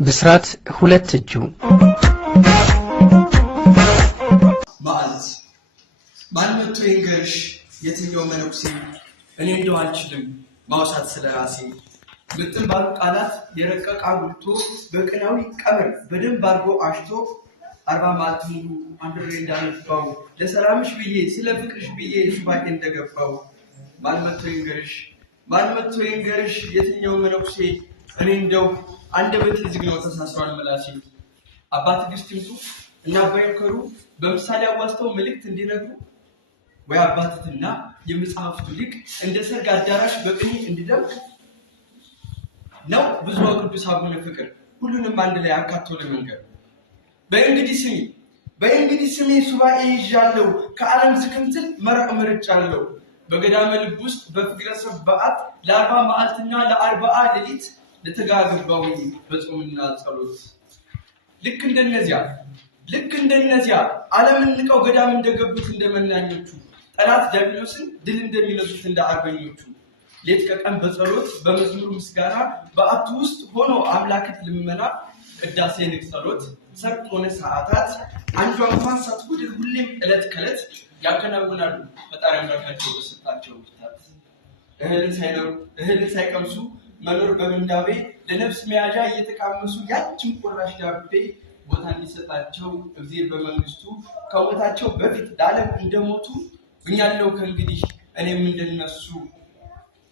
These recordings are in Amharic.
ብስራት ሁለት እጁ ማንመቶ ይንገርሽ የትኛው መነኩሴ እኔ እንደው አልችልም ማውሳት ስለራሴ ምጥን ባሉ ቃላት የረቀቀ አጉልቶ በቅናዊ ቀመር በደንብ አርጎ አሽቶ 40 ማልት ሙሉ አንድሬ እንዳነባው ለሰላምሽ ብዬ ስለ ፍቅርሽ ብዬ ሱባኤ እንደገባው ማንመቶ ይንገርሽ የትኛው መነኩሴ እኔ እንደው አንደበቴ ዝግ ነው ተሳስሯል መላሴ አባት ግስቲንቱ እና ባይከሩ በምሳሌ አዋስተው መልእክት እንዲነግሩ ወይ አባትና የመጽሐፍቱ ሊቅ እንደ ሰርግ አዳራሽ በቅኔ እንዲደምቅ ነው ብዙ ቅዱስ አቡነ ፍቅር ሁሉንም አንድ ላይ አካቶ ለመንገር በእንግዲህ ስሜ ሱባኤ ይዣለሁ ከዓለም ዝክምትል መርጫለሁ በገዳመ ልብ ውስጥ በፍቅረ ሰብዓት ለ40 መዓልትና ለ40 ሌሊት ለተጋግባው በጾምና ጸሎት ልክ እንደነዚያ ዓለምን ንቀው ገዳም እንደገቡት እንደመናኞቹ ጠላት ዲያብሎስን ድል እንደሚነሱት እንደ አርበኞቹ ሌት ከቀን በጸሎት በመዝሙር ምስጋና በአቱ ውስጥ ሆኖ አምላክት ልመና ቅዳሴ ንቅ ጸሎት ሰርቆነ ሰዓታት አንዱ እንኳን ሳትጎድል ሁሌም ዕለት ከዕለት ያከናውናሉ ፈጣሪ አምላካቸው በሰጣቸው ብርታት እህልን ሳይቀምሱ መኖር በምንዳቤ ለነፍስ መያዣ እየተቃመሱ ያችን ቁራሽ ዳቤ ቦታ እንዲሰጣቸው እግዚአብሔር በመንግስቱ ከሞታቸው በፊት ለዓለም እንደሞቱ ብኛለው ከእንግዲህ እኔም እንደነሱ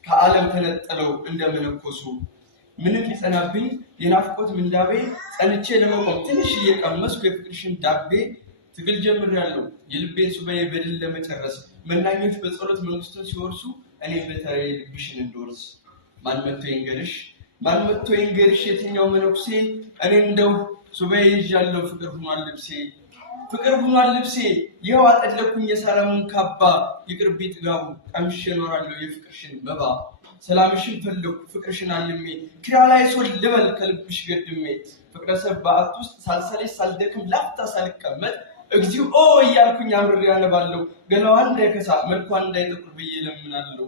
ከዓለም ተነጥለው እንደመነኮሱ ምንም ሊጸናብኝ የናፍቆት ምንዳቤ ጸንቼ ለመቆም ትንሽ እየቀመስኩ የፍቅርሽን ዳቤ ትግል ጀምሬያለሁ የልቤን ሱባኤ በድል ለመጨረስ መናኞች በጸሎት መንግስቱን ሲወርሱ እኔ በተራዬ ልብሽን እንደወርስ ማንመቶ ይንገርሽ የትኛው መነኩሴ እኔ እንደው ሱባኤ ይዣለሁ ፍቅር ሆኗል ልብሴ ይኸው አጠለኩኝ የሰላሙን ካባ ይቅርቢ ጥጋቡ ቀምሼ እኖራለሁ የፍቅርሽን መባ ሰላምሽን ፈለኩ ፍቅርሽን አልሜ ኪራ ላይ ሶል ልበል ከልብሽ ገድሜ ፍቅረ ሰብዓት ውስጥ ሳልሰለች ሳልደክም ላፍታ ሳልቀመጥ እግዚኦ እያልኩኝ አምርሬ አነባለሁ ገላዋን እንዳይከሳ መልኳን እንዳይጠቁር ብዬ ለምናለሁ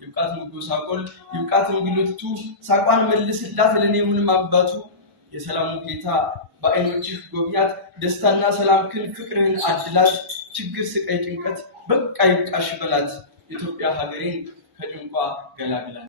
ይብቃት መጎሳቆል ይብቃት እንግልቱ ሳቋን መልስላት ለኔውንም አባቱ የሰላሙ ጌታ በአይኖችህ ጎብኛት ደስታና ሰላምክን ፍቅርህን አድላት ችግር ስቃይ ጭንቀት በቃ ይብቃሽ በላት ኢትዮጵያ ሀገሬን ከጭንቋ ገላግላት